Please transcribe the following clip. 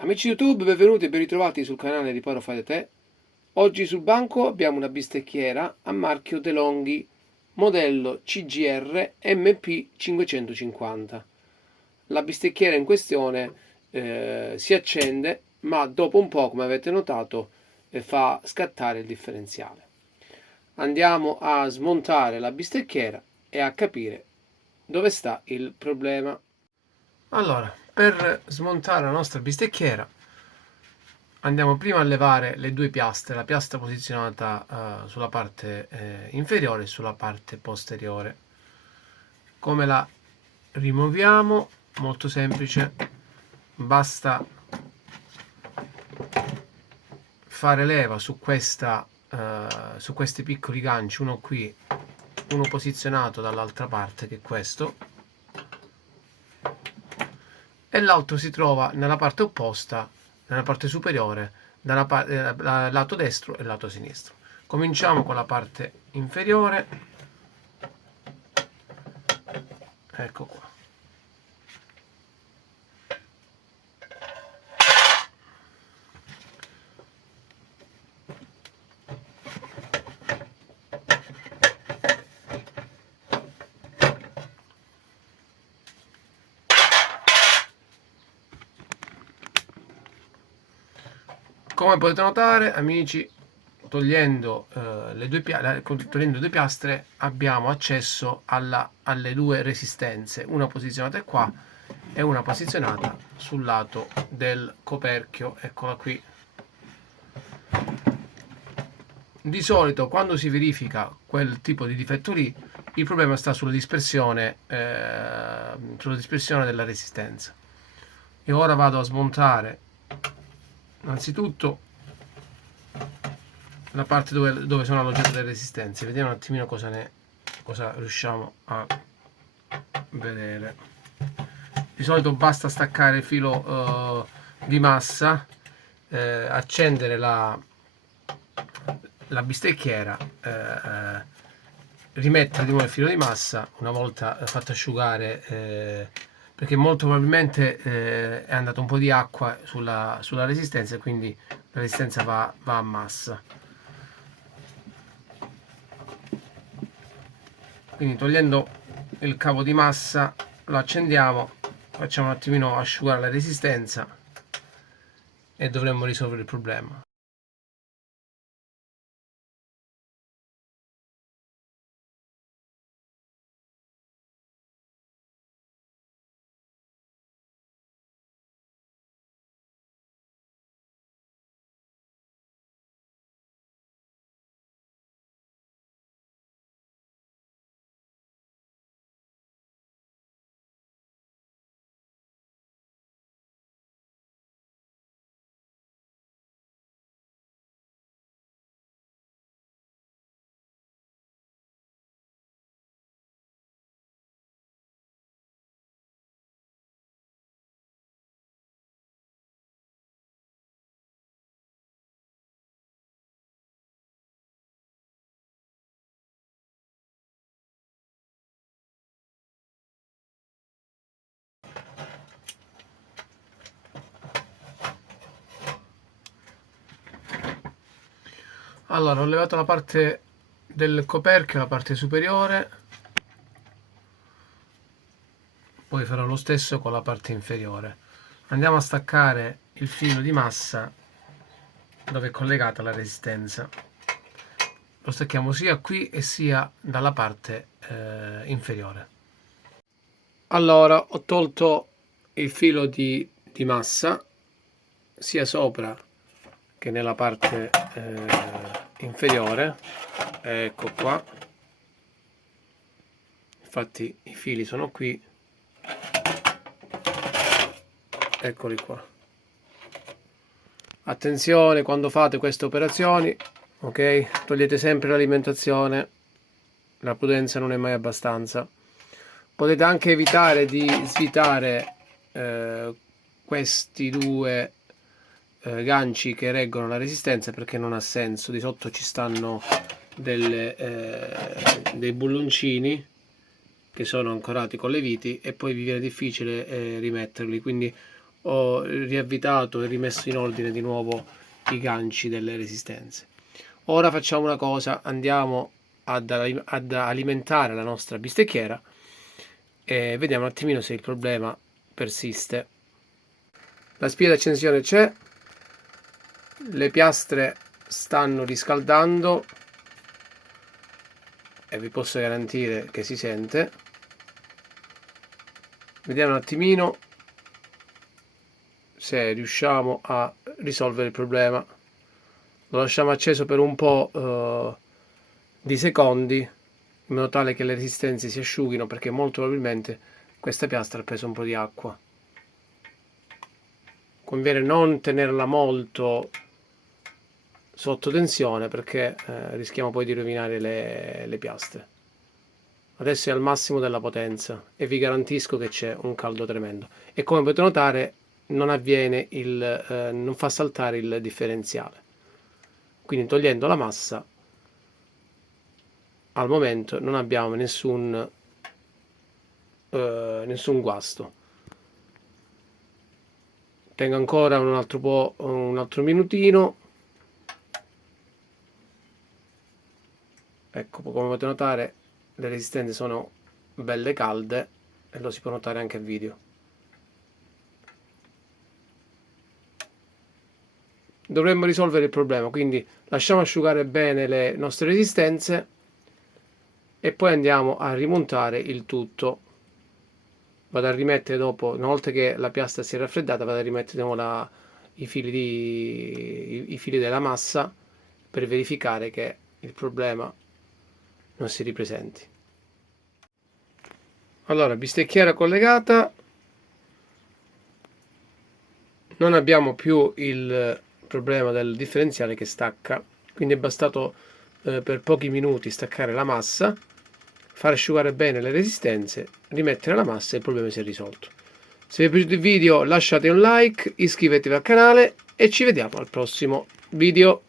Amici YouTube, benvenuti e ben ritrovati sul canale di Paro Fai da Te. Oggi sul banco abbiamo una bistecchiera a marchio DeLonghi, modello CGR MP550. La bistecchiera in questione si accende, ma dopo un po', come avete notato, fa scattare il differenziale. Andiamo a smontare la bistecchiera e a capire dove sta il problema. Allora, per smontare la nostra bistecchiera andiamo prima a levare le due piastre, la piastra posizionata sulla parte inferiore e sulla parte posteriore. Come la rimuoviamo? Molto semplice, basta fare leva su su questi piccoli ganci, uno qui, uno posizionato dall'altra parte, che è questo, e l'altro si trova nella parte opposta, nella parte superiore, dal lato destro e lato sinistro. Cominciamo con la parte inferiore, ecco qua. Come potete notare, amici, togliendo due piastre abbiamo accesso alle due resistenze, una posizionata qua e una posizionata sul lato del coperchio, eccola qui. Di solito quando si verifica quel tipo di difetto lì, il problema sta sulla dispersione della resistenza. E ora vado a smontare innanzitutto la parte dove sono alloggiate le resistenze. Vediamo un attimino cosa riusciamo a vedere. Di solito basta staccare il filo di massa, accendere la bistecchiera, rimettere di nuovo il filo di massa una volta fatto asciugare, perché molto probabilmente è andato un po' di acqua sulla resistenza e quindi la resistenza va a massa. Quindi togliendo il cavo di massa lo accendiamo, facciamo un attimino asciugare la resistenza e dovremmo risolvere il problema. Allora, ho levato la parte del coperchio, la parte superiore, poi farò lo stesso con la parte inferiore. Andiamo a staccare il filo di massa dove è collegata la resistenza. Lo stacchiamo sia qui e sia dalla parte inferiore. Allora, ho tolto il filo di massa sia sopra che nella parte inferiore, ecco qua. Infatti i fili sono qui, eccoli qua. Attenzione quando fate queste operazioni, ok? Togliete sempre l'alimentazione, la prudenza non è mai abbastanza. Potete anche evitare di svitare questi due ganci che reggono la resistenza, perché non ha senso. Di sotto ci stanno dei bulloncini che sono ancorati con le viti e poi vi viene difficile rimetterli, quindi ho riavvitato e rimesso in ordine di nuovo i ganci delle resistenze. Ora facciamo una cosa, andiamo ad alimentare la nostra bistecchiera e vediamo un attimino se il problema persiste. La spia d'accensione c'è, le piastre stanno riscaldando e vi posso garantire che si sente. Vediamo un attimino se riusciamo a risolvere il problema. Lo lasciamo acceso per un po' di secondi in modo tale che le resistenze si asciughino, perché molto probabilmente questa piastra ha preso un po' di acqua. Conviene non tenerla molto sotto tensione perché rischiamo poi di rovinare le piastre. Adesso è al massimo della potenza e vi garantisco che c'è un caldo tremendo, e come potete notare non avviene non fa saltare il differenziale. Quindi togliendo la massa al momento non abbiamo nessun guasto. Tengo ancora un altro minutino. Ecco, come potete notare le resistenze sono belle calde e lo si può notare anche al video. Dovremmo risolvere il problema, quindi lasciamo asciugare bene le nostre resistenze e poi andiamo a rimontare il tutto. Vado a rimettere dopo, una volta che la piastra si è raffreddata, vado a rimettere i fili della massa per verificare che il problema non si ripresenti. Allora, bistecchiera collegata, non abbiamo più il problema del differenziale che stacca, quindi è bastato per pochi minuti staccare la massa, far asciugare bene le resistenze, rimettere la massa e il problema si è risolto. Se vi è piaciuto il video lasciate un like, iscrivetevi al canale e ci vediamo al prossimo video.